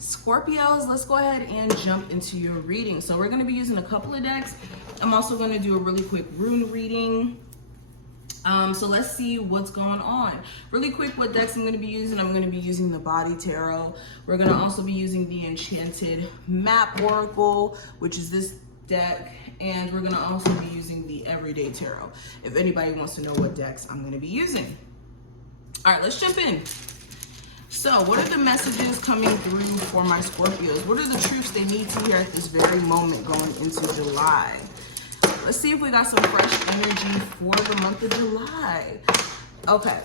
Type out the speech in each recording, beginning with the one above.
Scorpios, let's go ahead and jump into your reading. So we're going to be using a couple of decks. I'm also going to do a really quick rune reading. So let's see what's going on. Really quick, what decks I'm going to be using. I'm going to be using the Body Tarot. We're going to also be using the Enchanted Map Oracle, which is this deck. And we're going to also be using the Everyday Tarot, if anybody wants to know what decks I'm going to be using. All right, let's jump in. So what are the messages coming through for my Scorpios? What are the truths they need to hear at this very moment going into July? Let's see if we got some fresh energy for the month of July. Okay.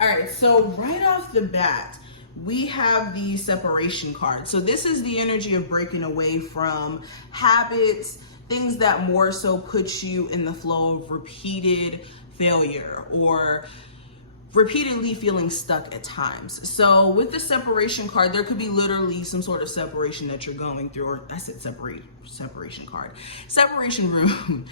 All right, so right off the bat, we have the separation card. So this is the energy of breaking away from habits, things that more so put you in the flow of repeated failure or repeatedly feeling stuck at times. So with the separation card, there could be literally some sort of separation that you're going through, or I said separation card, separation room.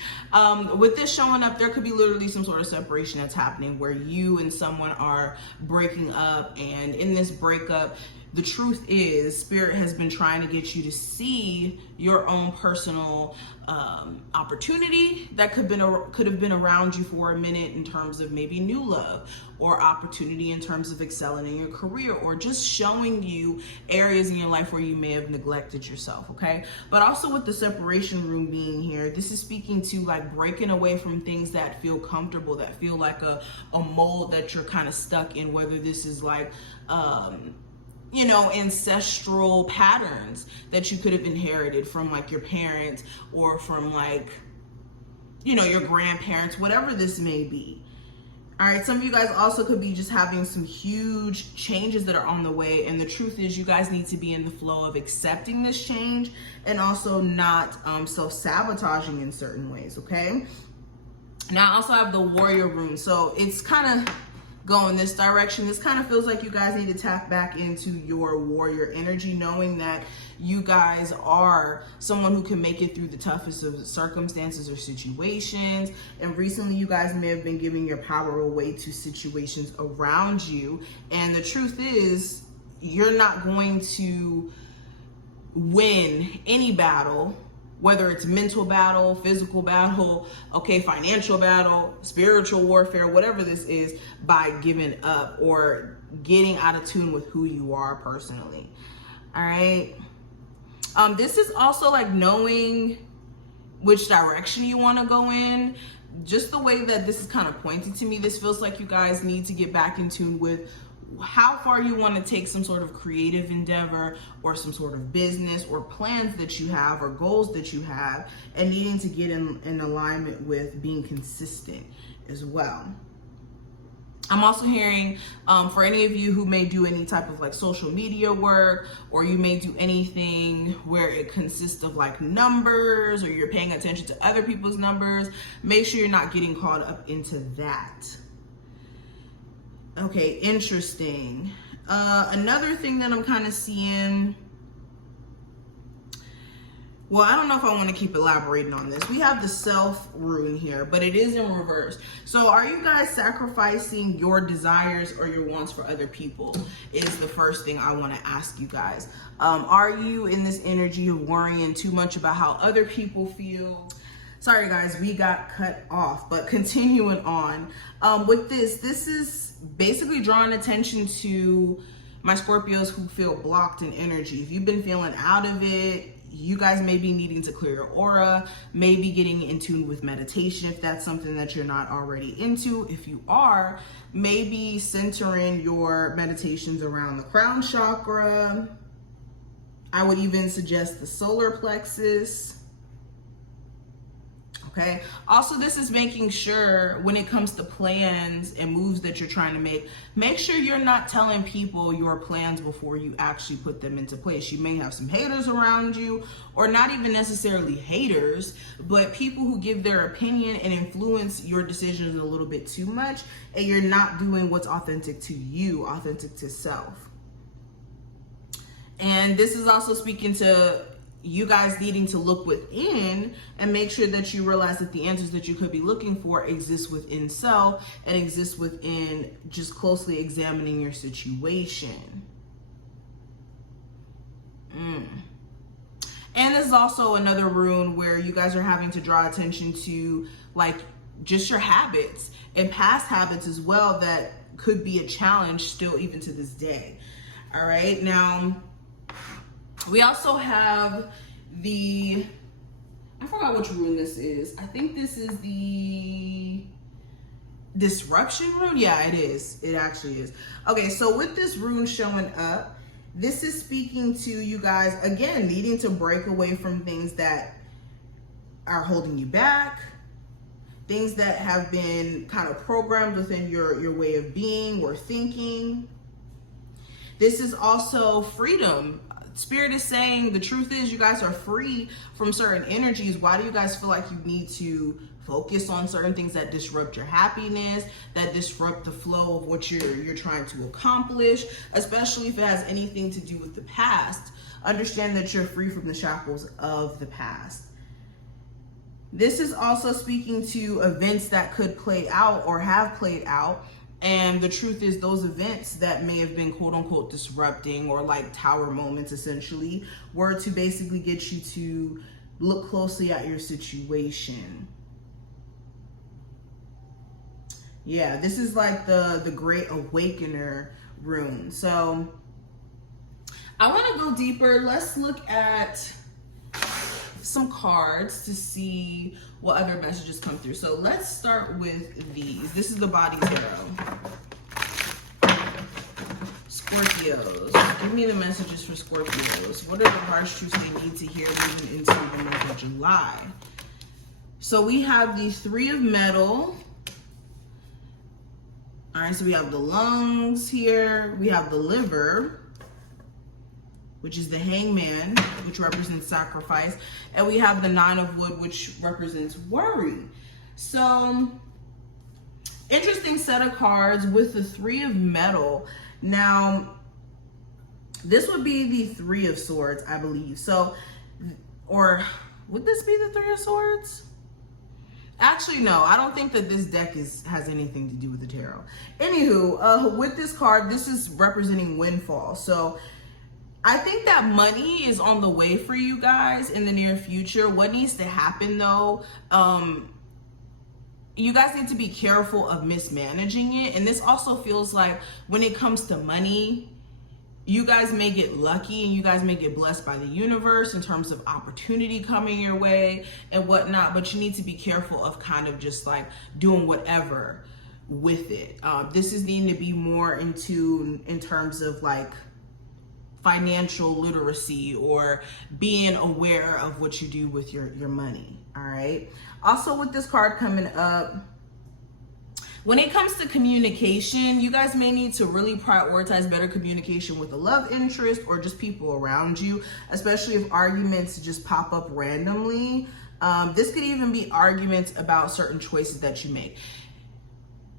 With this showing up, there could be literally some sort of separation that's happening where you and someone are breaking up, and in this breakup, the truth is Spirit has been trying to get you to see your own personal opportunity that could have been around you for a minute in terms of maybe new love, or opportunity in terms of excelling in your career, or just showing you areas in your life where you may have neglected yourself, okay? But also with the separation room being here, this is speaking to like breaking away from things that feel comfortable, that feel like a mold that you're kind of stuck in, whether this is like you know, ancestral patterns that you could have inherited from like your parents, or from like, you know, your grandparents, whatever this may be. All right, some of you guys also could be just having some huge changes that are on the way, and the truth is you guys need to be in the flow of accepting this change and also not self-sabotaging in certain ways, okay? Now I also have the Warrior rune, so it's kind of go in this direction. This kind of feels like you guys need to tap back into your warrior energy, knowing that you guys are someone who can make it through the toughest of circumstances or situations. And recently you guys may have been giving your power away to situations around you. And the truth is, you're not going to win any battle, whether it's mental battle, physical battle, okay, financial battle, spiritual warfare, whatever this is, by giving up or getting out of tune with who you are personally. All right. This is also like knowing which direction you want to go in. Just the way that this is kind of pointing to me, this feels like you guys need to get back in tune with how far you want to take some sort of creative endeavor, or some sort of business or plans that you have or goals that you have, and needing to get in alignment with being consistent as well. I'm also hearing for any of you who may do any type of like social media work, or you may do anything where it consists of like numbers, or you're paying attention to other people's numbers, make sure you're not getting caught up into that. Okay, interesting. Another thing that I'm kind of seeing, well, I don't know if I want to keep elaborating on this. We have the Self rune here, but it is in reverse. So are you guys sacrificing your desires or your wants for other people, is the first thing I want to ask you guys. Are you in this energy of worrying too much about how other people feel? Sorry guys, we got cut off, but continuing on with this is basically drawing attention to my Scorpios who feel blocked in energy. If you've been feeling out of it, you guys may be needing to clear your aura, maybe getting in tune with meditation if that's something that you're not already into. If you are, maybe centering your meditations around the crown chakra. I would even suggest the solar plexus. Okay. Also, this is making sure when it comes to plans and moves that you're trying to make sure you're not telling people your plans before you actually put them into place. You may have some haters around you, or not even necessarily haters, but people who give their opinion and influence your decisions a little bit too much, and you're not doing what's authentic to you, authentic to self. And this is also speaking to you guys needing to look within and make sure that you realize that the answers that you could be looking for exist within self, and exist within just closely examining your situation. And this is also another rune where you guys are having to draw attention to like just your habits and past habits as well that could be a challenge still even to this day. All right, now we also have the, I forgot which rune this is. I think this is the disruption rune. Yeah, it is. It actually is. Okay, so with this rune showing up, this is speaking to you guys, again, needing to break away from things that are holding you back, things that have been kind of programmed within your way of being or thinking. This is also freedom. Spirit is saying the truth is you guys are free from certain energies. Why do you guys feel like you need to focus on certain things that disrupt your happiness, that disrupt the flow of what you're trying to accomplish, especially if it has anything to do with the past? Understand that you're free from the shackles of the past. This is also speaking to events that could play out or have played out. And the truth is those events that may have been quote unquote disrupting or like tower moments essentially were to basically get you to look closely at your situation. Yeah, this is like the Great Awakener rune. So I want to go deeper. Let's look at some cards to see what other messages come through. So let's start with these. This is the Body Tarot. Scorpios. Give me the messages for Scorpios. What are the harsh truths they need to hear moving into the month of July? So we have the Three of Metal. All right, so we have the lungs here. We have the liver, which is the Hangman, which represents sacrifice. And we have the Nine of Wood, which represents worry. So, interesting set of cards with the Three of Metal. Now, this would be the Three of Swords, I believe. So, or would this be the Three of Swords? Actually, no, I don't think that this deck has anything to do with the tarot. Anywho, with this card, this is representing windfall. So I think that money is on the way for you guys in the near future. What needs to happen though, you guys need to be careful of mismanaging it. And this also feels like when it comes to money, you guys may get lucky and you guys may get blessed by the universe in terms of opportunity coming your way and whatnot, but you need to be careful of kind of just like doing whatever with it. This is needing to be more in tune in terms of like financial literacy or being aware of what you do with your money. All right. Also with this card coming up, when it comes to communication, you guys may need to really prioritize better communication with a love interest or just people around you, especially if arguments just pop up randomly. This could even be arguments about certain choices that you make.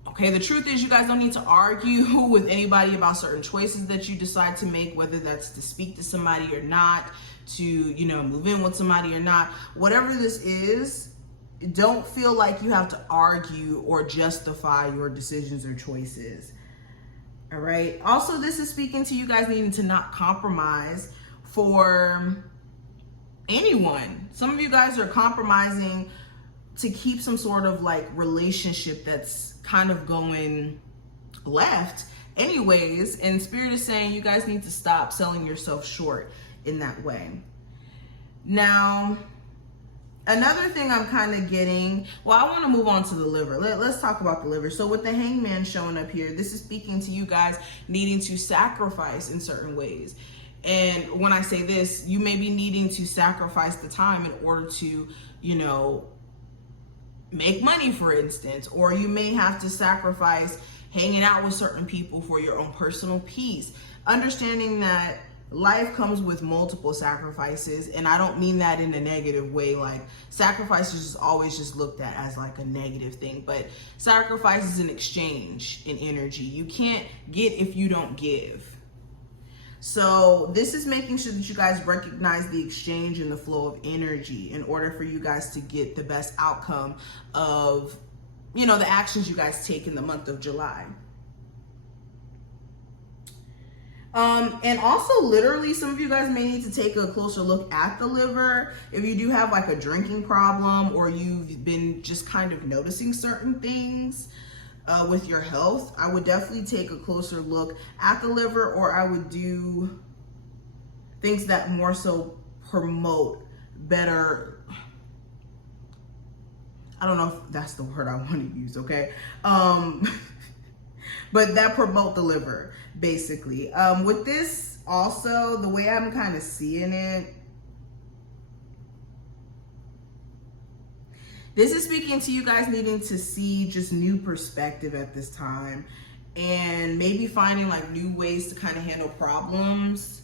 Okay, the truth is you guys don't need to argue with anybody about certain choices that you decide to make, whether that's to speak to somebody or not, to, you know, move in with somebody or not. Whatever this is, don't feel like you have to argue or justify your decisions or choices. All right. Also, this is speaking to you guys needing to not compromise for anyone. Some of you guys are compromising to keep some sort of like relationship that's kind of going left anyways. And Spirit is saying you guys need to stop selling yourself short in that way. Now, another thing I'm kind of getting, well, I want to move on to the liver. Let's talk about the liver. So with the Hangman showing up here, this is speaking to you guys needing to sacrifice in certain ways. And when I say this, you may be needing to sacrifice the time in order to, you know, make money, for instance, or you may have to sacrifice hanging out with certain people for your own personal peace. Understanding that life comes with multiple sacrifices, and I don't mean that in a negative way. Like, sacrifice is always just looked at as like a negative thing, but sacrifice is an exchange in energy. You can't get if you don't give. So this is making sure that you guys recognize the exchange and the flow of energy in order for you guys to get the best outcome of, you know, the actions you guys take in the month of July. And also literally some of you guys may need to take a closer look at the liver. If you do have like a drinking problem, or you've been just kind of noticing certain things with your health, I would definitely take a closer look at the liver, or I would do things that more so promote better, I don't know if that's the word I want to use, okay? But that promote the liver, basically. With this also, the way I'm kind of seeing it, this is speaking to you guys needing to see just new perspective at this time, and maybe finding like new ways to kind of handle problems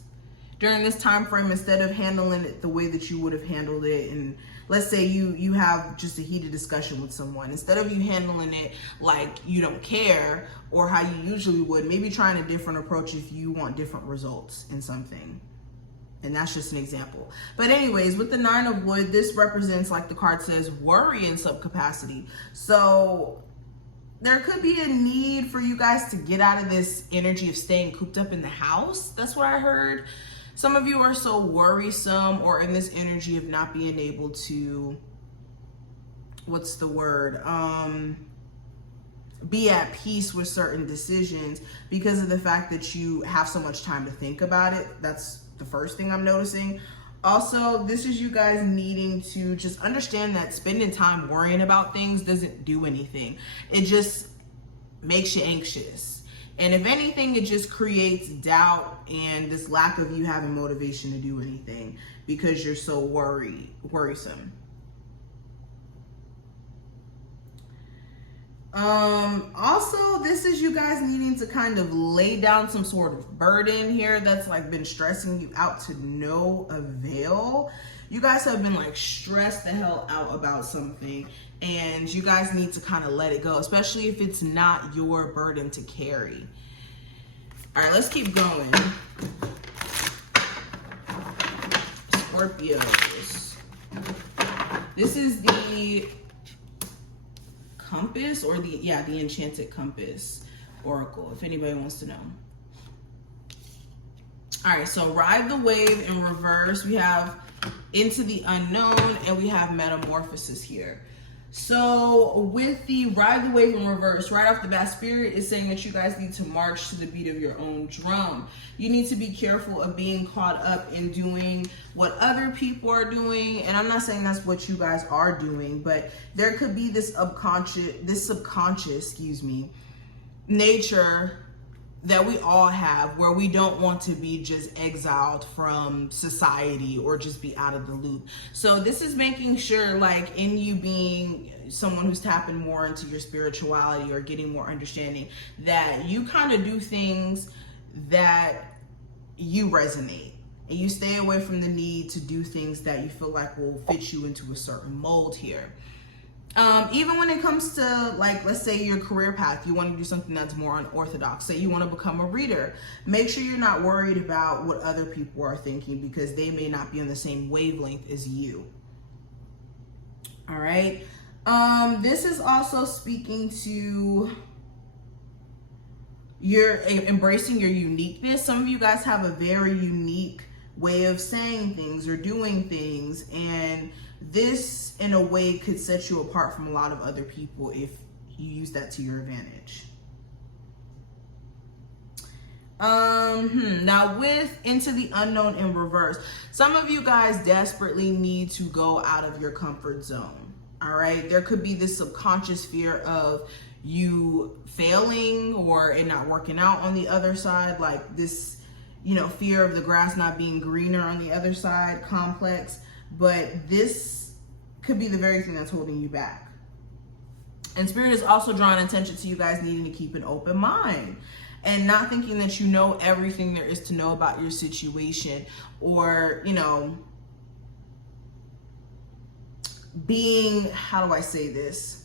during this time frame, instead of handling it the way that you would have handled it. And let's say you have just a heated discussion with someone, instead of you handling it like you don't care or how you usually would, maybe trying a different approach if you want different results in something. And that's just an example. But anyways, with the Nine of Wood, this represents, like the card says, worry in some capacity. So there could be a need for you guys to get out of this energy of staying cooped up in the house. That's what I heard. Some of you are so worrisome, or in this energy of not being able to, what's the word? Be at peace with certain decisions because of the fact that you have so much time to think about it. That's the first thing I'm noticing. Also, this is you guys needing to just understand that spending time worrying about things doesn't do anything. It just makes you anxious. And if anything, it just creates doubt and this lack of you having motivation to do anything because you're so worrisome. Also, this is you guys needing to kind of lay down some sort of burden here that's like been stressing you out to no avail. You guys have been like stressed the hell out about something, and you guys need to kind of let it go, especially if it's not your burden to carry. All right, let's keep going. Scorpios. This is the compass, or the Enchanted compass oracle, if anybody wants to know. All right, so ride the wave in reverse. We have into the unknown, and we have metamorphosis here. So with the ride the wave in reverse, right off the bat, Spirit is saying that you guys need to march to the beat of your own drum. You need to be careful of being caught up in doing what other people are doing. And I'm not saying that's what you guys are doing, but there could be this subconscious, nature that we all have, where we don't want to be just exiled from society or just be out of the loop. So this is making sure, like, in you being someone who's tapping more into your spirituality or getting more understanding, that you kind of do things that you resonate, and you stay away from the need to do things that you feel like will fit you into a certain mold here. Even when it comes to, like, let's say your career path, you want to do something that's more unorthodox. Say you want to become a reader. Make sure you're not worried about what other people are thinking, because they may not be on the same wavelength as you. All right. This is also speaking to your embracing your uniqueness. Some of you guys have a very unique way of saying things or doing things, and this in a way could set you apart from a lot of other people if you use that to your advantage. Now with into the unknown in reverse, some of you guys desperately need to go out of your comfort zone. All right, there could be this subconscious fear of you failing or it not working out on the other side, like this, fear of the grass not being greener on the other side complex. But this could be the very thing that's holding you back. And Spirit is also drawing attention to you guys needing to keep an open mind and not thinking that you know everything there is to know about your situation, or, being, how do I say this?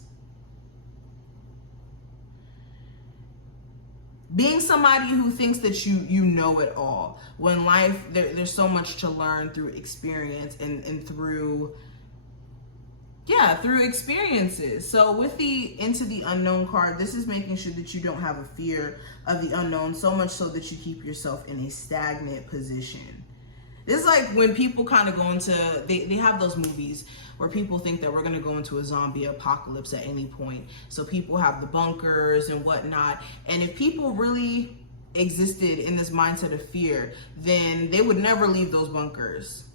Being somebody who thinks that you know it all, when life, there's so much to learn through experience and through, Yeah, through experiences. So with the Into the Unknown card, this is making sure that you don't have a fear of the unknown, so much so that you keep yourself in a stagnant position. This is like when people kind of go into, they have those movies where people think that we're going to go into a zombie apocalypse at any point. So people have the bunkers and whatnot. And if people really existed in this mindset of fear, then they would never leave those bunkers.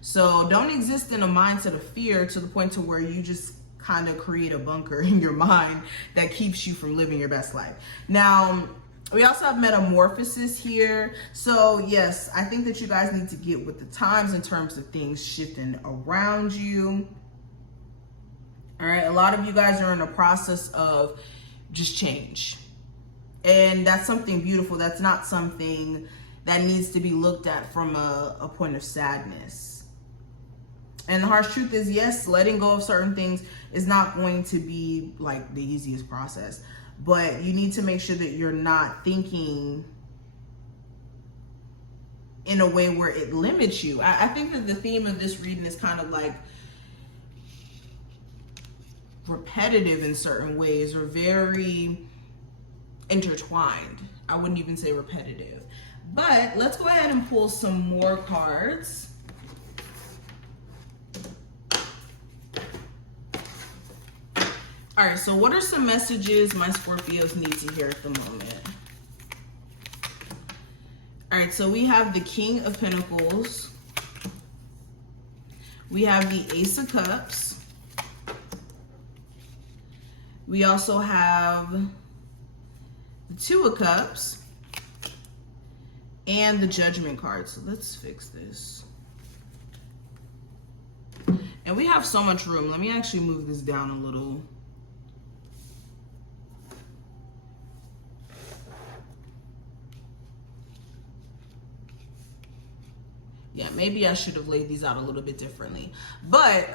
So don't exist in a mindset of fear to the point to where you just kind of create a bunker in your mind that keeps you from living your best life. Now, we also have metamorphosis here. So yes, I think that you guys need to get with the times in terms of things shifting around you. All right, a lot of you guys are in a process of just change. And that's something beautiful. That's not something that needs to be looked at from a point of sadness. And the harsh truth is, yes, letting go of certain things is not going to be like the easiest process, but you need to make sure that you're not thinking in a way where it limits you. I think that the theme of this reading is kind of like repetitive in certain ways, or very intertwined. I wouldn't even say repetitive, but let's go ahead and pull some more cards. All right, so what are some messages my Scorpios need to hear at the moment? All right, so we have the King of Pentacles. We have the Ace of Cups. We also have the Two of Cups and the Judgment card. So let's fix this. And we have so much room. Let me actually move this down a little. Yeah, maybe I should have laid these out a little bit differently. But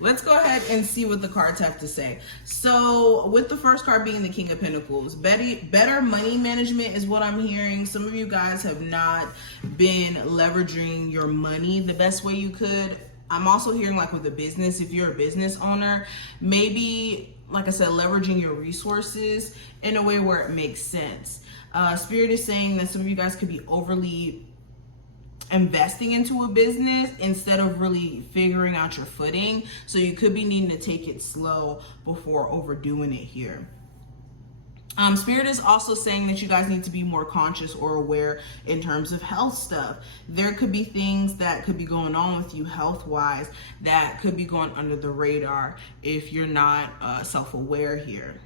let's go ahead and see what the cards have to say. So with the first card being the King of Pentacles, better money management is what I'm hearing. Some of you guys have not been leveraging your money the best way you could. I'm also hearing like with a business, if you're a business owner, maybe, like I said, leveraging your resources in a way where it makes sense. Spirit is saying that some of you guys could be overly investing into a business instead of really figuring out your footing. So you could be needing to take it slow before overdoing it here. Spirit is also saying that you guys need to be more conscious or aware in terms of health stuff. There could be things that could be going on with you health-wise that could be going under the radar if you're not self-aware here.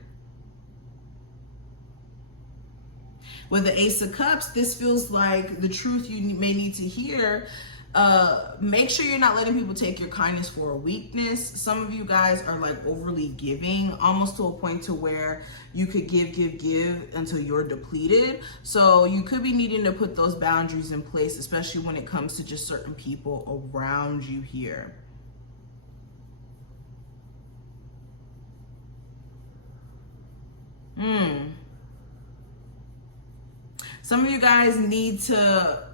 With the Ace of Cups, this feels like the truth you may need to hear. Make sure you're not letting people take your kindness for a weakness. Some of you guys are like overly giving, almost to a point to where you could give until you're depleted. So you could be needing to put those boundaries in place, especially when it comes to just certain people around you here. Some of you guys need to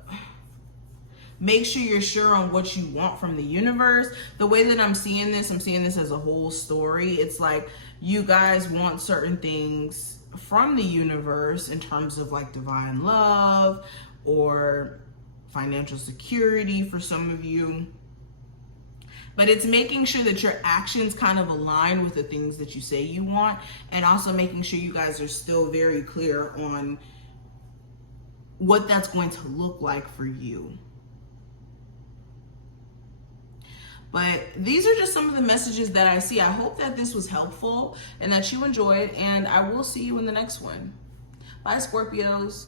make sure you're sure on what you want from the universe. The way that I'm seeing this as a whole story. It's like you guys want certain things from the universe in terms of like divine love or financial security for some of you. But it's making sure that your actions kind of align with the things that you say you want, and also making sure you guys are still very clear on what that's going to look like for you. But these are just some of the messages that I see. I hope that this was helpful and that you enjoyed, and I will see you in the next one. Bye, Scorpios.